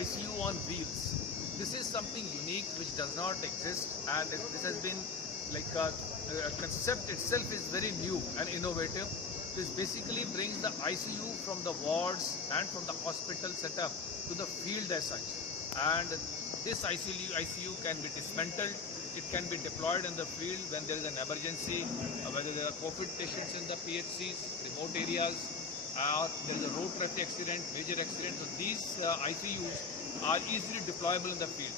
ICU on wheels. This is something unique which does not exist, and this has been like a concept itself is very new and innovative. This basically brings the ICU from the wards and from the hospital setup to the field as such. And this ICU can be dismantled. It can be deployed in the field when there is an emergency, whether there are COVID patients in the PHCs, remote areas, or there is a road traffic accident, major accident. So these ICUs are easily deployable in the field.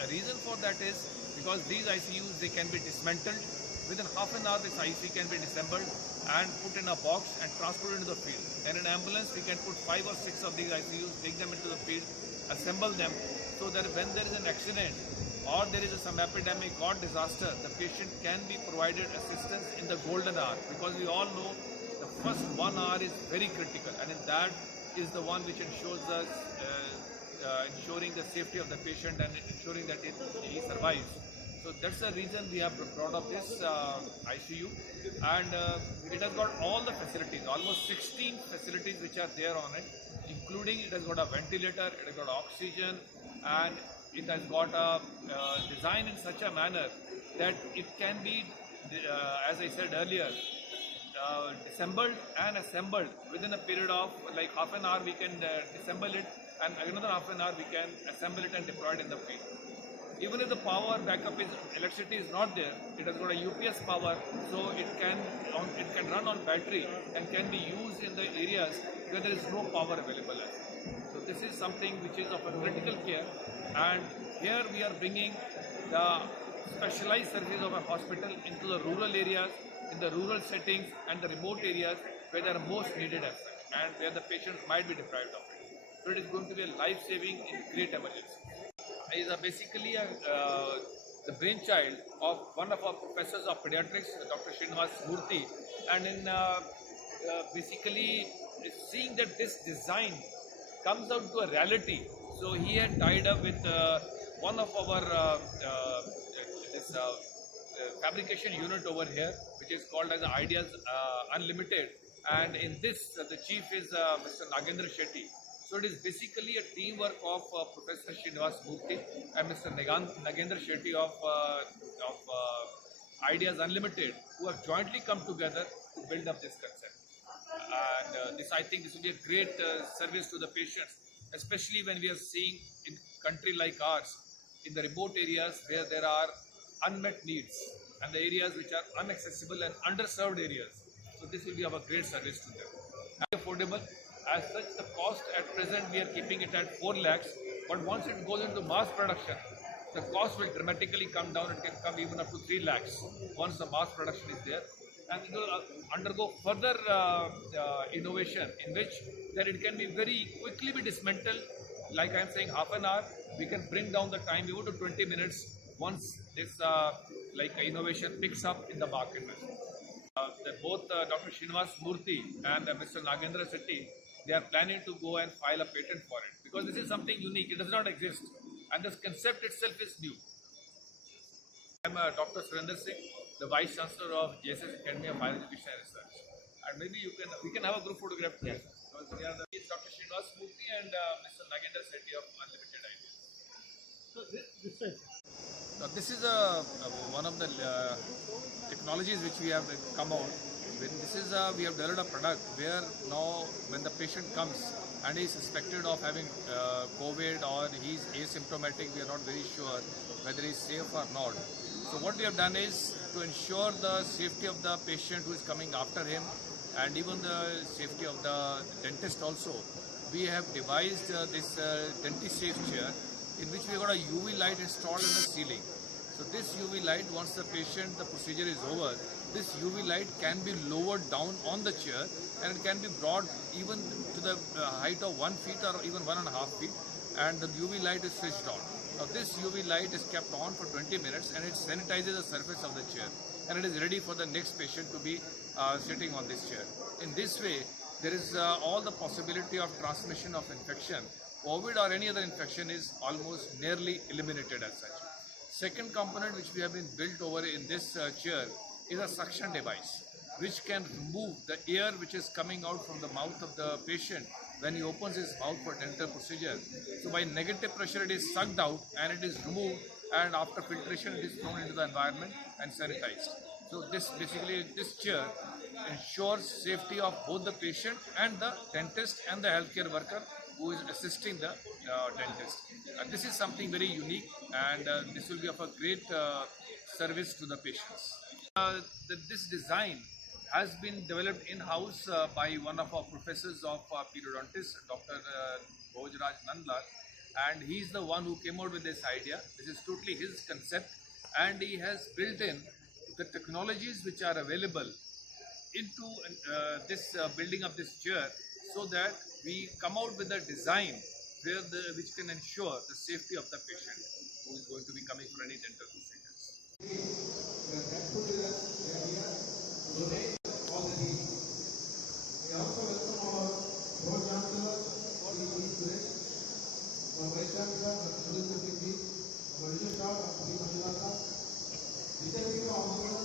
The reason for that is because these ICUs, they can be dismantled. Within half an hour, this ICU can be disassembled and put in a box and transported into the field. And in an ambulance, we can put 5 or 6 of these ICUs, take them into the field, assemble them, so that when there is an accident or there is some epidemic or disaster, the patient can be provided assistance in the golden hour, because we all know the first 1 hour is very critical, and in that is the one which ensures us ensuring the safety of the patient and ensuring that he survives. So that's the reason we have brought up this ICU, and it has got all the facilities, almost 16 facilities which are there on it, including it has got a ventilator, it has got oxygen, and it has got a design in such a manner that it can be, as I said earlier, disassembled and assembled within a period of like half an hour. We can disassemble it, and another half an hour we can assemble it and deploy it in the field. Even if the power backup is, electricity is not there, it has got a UPS power, so it can run on battery and can be used in the areas where there is no power available. So this is something which is of a critical care, and here we are bringing the specialized services of a hospital into the rural areas, in the rural settings and the remote areas where they are most needed as such, and where the patients might be deprived of it. So it is going to be a life-saving in great emergency. It is basically the brainchild of one of our professors of pediatrics, Dr. Srinivas Murthy, and in basically seeing that this design comes out to a reality. So he had tied up with one of our fabrication unit over here, which is called as Ideas Unlimited, and in this the chief is Mr. Nagendra Shetty. So it is basically a teamwork of Professor Srinivas Murthy and Mr. Nagendra Shetty of Ideas Unlimited, who have jointly come together to build up this concept. And I think this will be a great service to the patients, especially when we are seeing in country like ours, in the remote areas where there are unmet needs and the areas which are inaccessible and underserved areas. So this will be of a great service to them. And affordable. As such, the cost at present we are keeping it at 4 lakhs, but once it goes into mass production, the cost will dramatically come down. It can come even up to 3 lakhs once the mass production is there, and it will undergo further innovation in which that it can be very quickly be dismantled. Like I am saying, half an hour, we can bring down the time even to 20 minutes once this innovation picks up in the market. Both Dr. Srinivas Murthy and Mr. Nagendra Shetty, they are planning to go and file a patent for it, because this is something unique. It does not exist, and this concept itself is new. I am Dr. Surinder Singh, the Vice Chancellor of JSS Academy of Higher Education and Research. And maybe we can have a group photograph together. Because we are Dr. Srinivas Murthy and Mr. Nagendra Shetty of Unlimited Ideas. So this is one of the technologies which we have come out. This is we have developed a product where now when the patient comes and he is suspected of having COVID or he is asymptomatic, we are not very sure whether he is safe or not. So what we have done is to ensure the safety of the patient who is coming after him, and even the safety of the dentist also. We have devised this dentist safe chair, in which we got a UV light installed in the ceiling. So this UV light, once the procedure is over, this UV light can be lowered down on the chair, and it can be brought even to the height of 1 feet or even 1.5 feet, and the UV light is switched on. Now this UV light is kept on for 20 minutes, and it sanitizes the surface of the chair, and it is ready for the next patient to be sitting on this chair. In this way, there is all the possibility of transmission of infection. COVID or any other infection is almost nearly eliminated as such. Second component which we have been built over in this chair is a suction device, which can remove the air which is coming out from the mouth of the patient when he opens his mouth for dental procedure. So by negative pressure, it is sucked out and it is removed, and after filtration, it is thrown into the environment and sanitized. So this chair ensures safety of both the patient and the dentist and the healthcare worker who is assisting the dentist. This is something very unique, and this will be of a great service to the patients. This design has been developed in-house by one of our professors of periodontist, Dr. Bhojraj Nandlal, and he's the one who came out with this idea. This is totally his concept, and he has built in the technologies which are available into this building of this chair, so that we come out with a design which can ensure the safety of the patient who is going to be coming for any dental procedures. We also welcome our Pro Chancellor, P. Suresh, our Vice Chancellor, Dr. Sudhir Sikhi, our Registrar, Dr. P. Manjulata, Detective Officer,